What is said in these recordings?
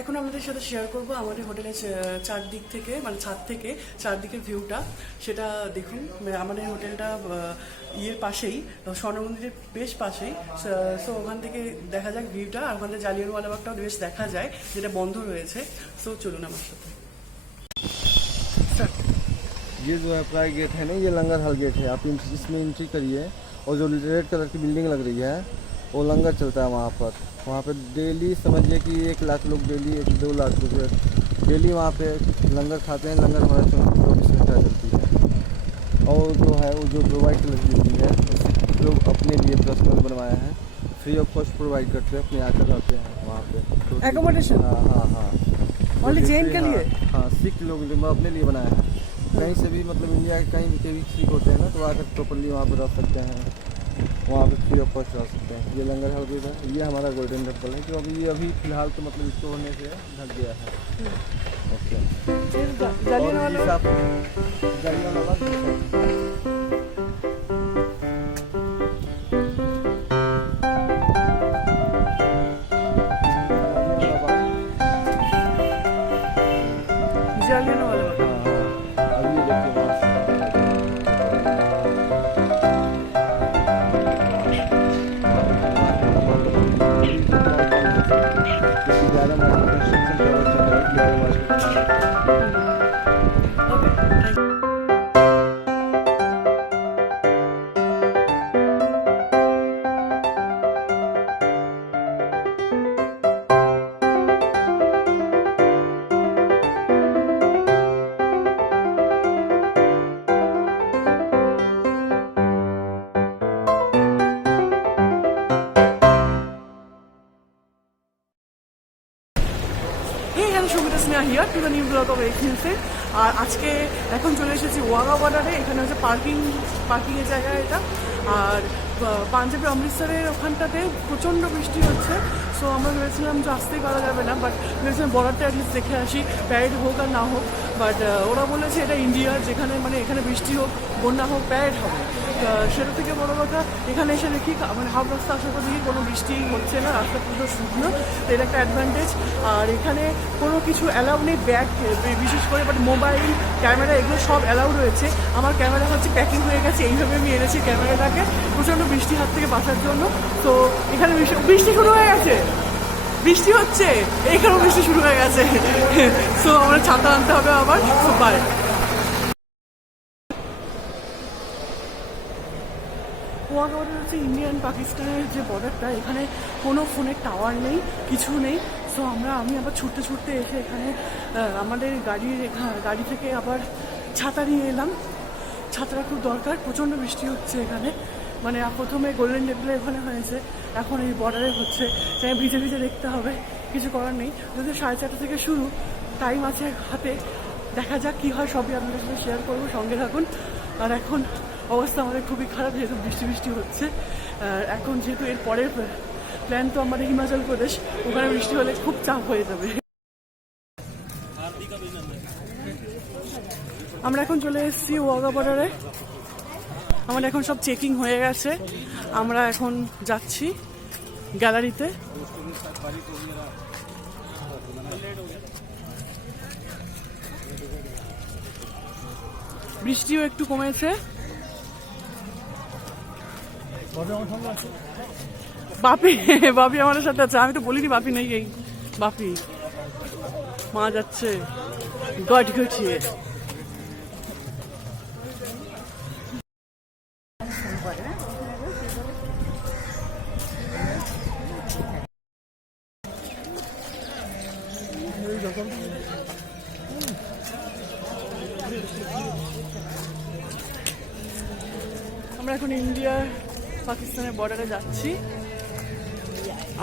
এখন আমাদের সাথে শেয়ার করব আমাদের হোটেলের চারদিক থেকে মানে ছাদ থেকে চারদিকের ভিউটা। সেটা দেখুন, আমাদের হোটেলটা ইয়ের পাশেই, স্বর্ণ মন্দিরের বেশ পাশেই। সো ওখান থেকে দেখা যাক ভিউটা, আর ওখান থেকে জালিয়ানওয়ালাবাগটাও বেশ দেখা যায়, যেটা বন্ধ রয়েছে। সো চলুন আমার সাথে। ये जो है प्राय गेट है ना, ये लंगर हॉल गेट है। आप इसमें एंट्री करिए और जो रेड कलर की बिल्डिंग लग रही है वो लंगर चलता है वहाँ पर डेली समझिए कि 1 लाख लोग डेली 1-2 लाख रुपये डेली वहाँ पे लंगर खाते हैं। लंगर हमारे 24 घंटा चलती है। और जो है वो जो वाइट कलर की बिल्डिंग है लोग अपने लिए पर्सनल बनवाया है, फ्री ऑफ कॉस्ट प्रोवाइड करते हैं, अपने आकर रहते हैं वहाँ पे। एकोमोडेशन? हाँ ओनली जैन के लिए? हाँ, सिख लोग अपने लिए बनाया है। कहीं से भी मतलब इंडिया के कहीं भी सिख होते हैं ना, तो आकर प्रॉपर्ली वहाँ पर रह सकते हैं, वहाँ पे फ्री ऑफ कॉस्ट रह सकते हैं। ये लंगर हॉल है, ये हमारा गोल्डन टेम्पल है, जो अभी फिलहाल तो मतलब इसको होने से ढक गया है। Okay, Jallianwala Sangeeta Sneha here to the new blog of এক্সিলসে। আর আজকে এখন চলে এসেছি ওয়াঘা বর্ডারে। এখানে হচ্ছে পার্কিংয়ের জায়গা এটা। আর পাঞ্জাবে অমৃতসরের ওখানটাতে প্রচণ্ড বৃষ্টি হচ্ছে। সো আমরা ভেবেছিলাম যে আসতেই করা যাবে না, বাট ভেবেছিলাম বর্ডারটা অ্যাটলিস্ট দেখে আসি, প্যারেড হোক আর না হোক। বাট ওরা বলেছে এটা ইন্ডিয়া, যেখানে মানে এখানে বৃষ্টি হোক বন্যা হোক প্যারেড হবে। সেটা থেকে বড় কথা, এখানে এসে দেখি মানে হাফ রাস্তা আসার পর দেখি কোনো বৃষ্টি হচ্ছে না, রাস্তা পুরো শুকনো। তো এটা একটা অ্যাডভান্টেজ। আর এখানে কোনো কিছু অ্যালাউ নেই, ব্যাগ বিশেষ করে, বাট মোবাইল ক্যামেরা এগুলো সব অ্যালাউ রয়েছে। আমার ক্যামেরা হচ্ছে প্যাকিং হয়ে গেছে, এইভাবে আমি এনেছি ক্যামেরাটাকে প্রচণ্ড বৃষ্টির হাত থেকে বাঁচার জন্য। তো এখানে বৃষ্টি শুরু হয়ে গেছে, বৃষ্টি হচ্ছে, এইখানেও বৃষ্টি শুরু হয়ে গেছে। সো আমার ছাতা আনতে হবে আবার। বাই। ওয়াঘা বর্ডার হচ্ছে ইন্ডিয়ান পাকিস্তানের যে বর্ডারটা, এখানে কোনো ফোনের টাওয়ার নেই, কিছু নেই। সো আমি আবার ছুটতে ছুটতে এসে এখানে আমাদের গাড়ি থেকে আবার ছাতা নিয়ে এলাম। ছাতাটা খুব দরকার, প্রচণ্ড বৃষ্টি হচ্ছে এখানে। মানে প্রথমে গোল্ডেন টেম্পলের ওখানে হয়েছে, এখন এই বর্ডারে হচ্ছে, তাই ভিজে ভিজে দেখতে হবে, কিছু করার নেই। যদি 4:30 থেকে শুরু, টাইম আছে হাতে, দেখা যাক কী হয়, সবই আপনাদের সাথে শেয়ার করবো, সঙ্গে থাকুন। আর এখন অবস্থা আমাদের খুবই খারাপ, যেহেতু বৃষ্টি হচ্ছে। এখন যেহেতু এর পরের প্ল্যান তো আমাদের হিমাচল প্রদেশ, ওখানে বৃষ্টি হলে খুব চাপ হয়ে যাবে। আমরা এখন চলে এসেছি ওয়াঘা বর্ডারে। আমাদের এখন সব চেকিং হয়ে গেছে, আমরা এখন যাচ্ছি গ্যালারিতে। বৃষ্টিও একটু কমেছে। বাপি আমাদের সাথে আছে, আমি তো বলিনি বাপি নেই, এই বাপি মা যাচ্ছে গট গঠিয়ে। আমরা এখন ইন্ডিয়া পাকিস্তানের বর্ডারে যাচ্ছি।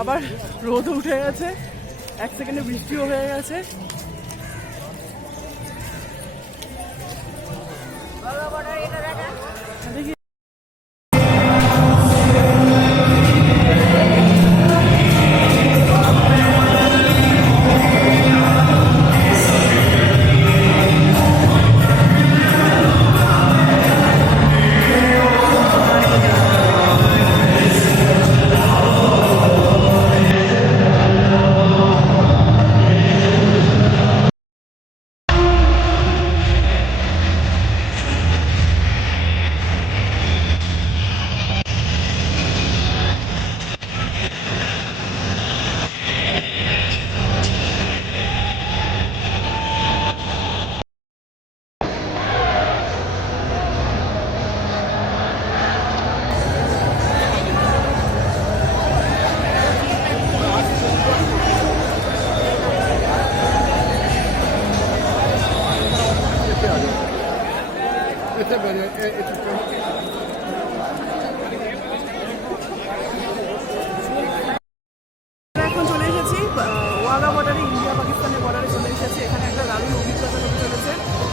আবার রোদও উঠে গেছে, 1 সেকেন্ডে বৃষ্টিও হয়ে গেছে। দেখি ইন্ডিয়া পাকিস্তানের বর্ডারে চলে এসেছি। এখানে একটা দারুণ অভিজ্ঞতা হতে চলেছে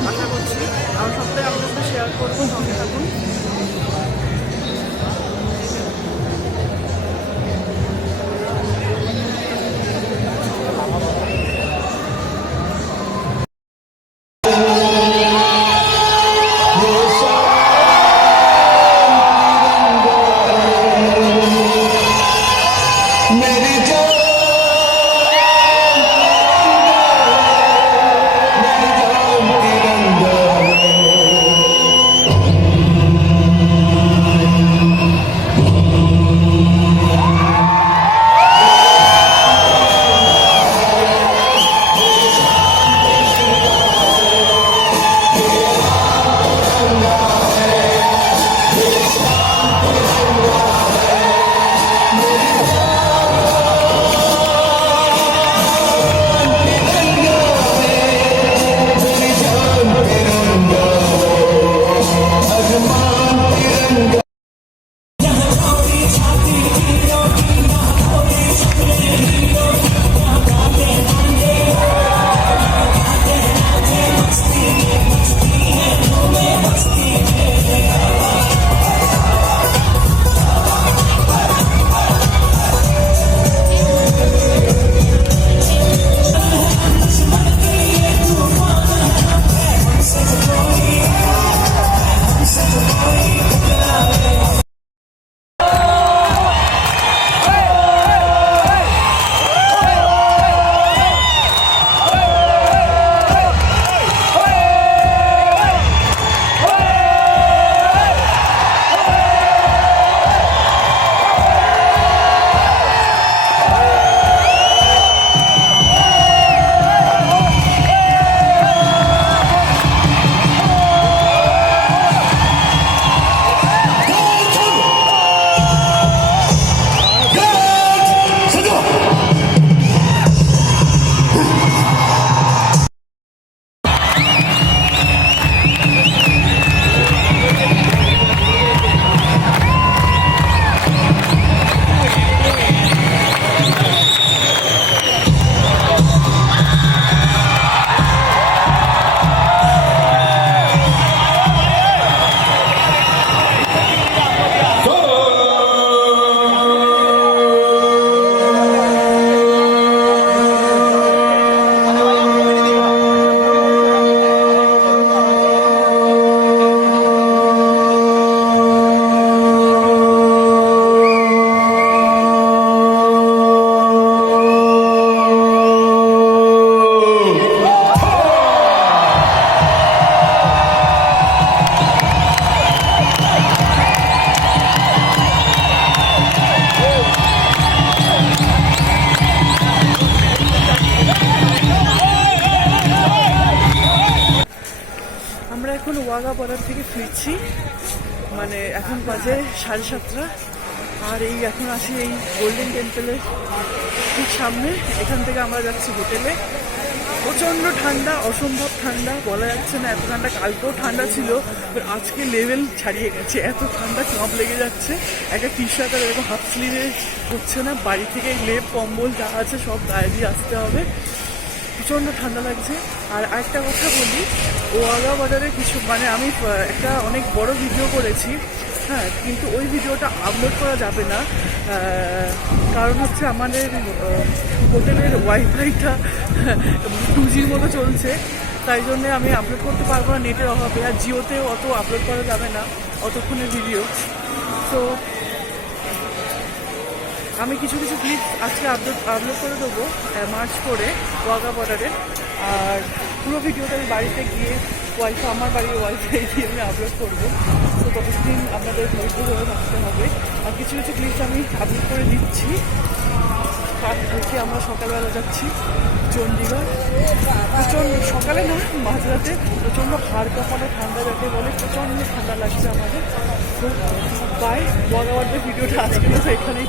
আশা করছি, আর সবটাই আপনাদের সাথে শেয়ার করবো, সঙ্গে থাকুন। এখন ওয়াঘা বর্ডার থেকে ফিরছি, মানে এখন বাজে 7:30, আর এই এখন আছি এই গোল্ডেন টেম্পলের ঠিক সামনে। এখান থেকে আমরা যাচ্ছি হোটেলে। প্রচণ্ড ঠান্ডা, অসম্ভব ঠান্ডা, বলা যাচ্ছে না এত ঠান্ডা। কালকেও ঠান্ডা ছিল, আজকে লেভেল ছাড়িয়ে গেছে, এত ঠান্ডা কাঁপ লেগে যাচ্ছে। একটা টি শার্ট আর এরকম হাফ স্লিভে হচ্ছে না, বাড়ি থেকে লেপ কম্বল যা আছে সব গায়ে দিয়ে আসতে হবে, প্রচণ্ড ঠান্ডা লাগছে। আর আরেকটা কথা বলি, ওয়াঘা বর্ডারে কিছু মানে আমি একটা অনেক বড় ভিডিও করেছি, হ্যাঁ, কিন্তু ওই ভিডিওটা আপলোড করা যাবে না, কারণ হচ্ছে আমাদের হোটেলের ওয়াইফাইটা 2Gর মতো চলছে, তাই জন্যে আমি আপলোড করতে পারবো না নেটের অভাবে। আর জিওতেও অত আপলোড করা যাবে না অতক্ষণের ভিডিও। তো আমি কিছু কিছু ক্লিপ আজকে আপলোড করে দেবো মার্চ করে ওয়াঘা বর্ডারে। আর পুরো ভিডিওটা আমি বাড়িতে গিয়ে আমার বাড়ির ওয়াইফাই দিয়ে আমি আপলোড করবো। তো ততদিন আপনাদের ধৈর্য ধরে থাকতে হবে। আর কিছু কিছু ক্লিপস আমি আপলোড করে দিচ্ছি। কালকে আমরা সকালবেলা যাচ্ছি চণ্ডীগড়। প্রচণ্ড সকালে না, মাঝরাতে প্রচণ্ড হাড় কাঁপানো ঠান্ডা যাকে বলে, প্রচণ্ড ঠান্ডা লাগছে আমাদের। তো বাই, ওয়াঘা বর্ডারের ভিডিওটা আজকে এখানেই।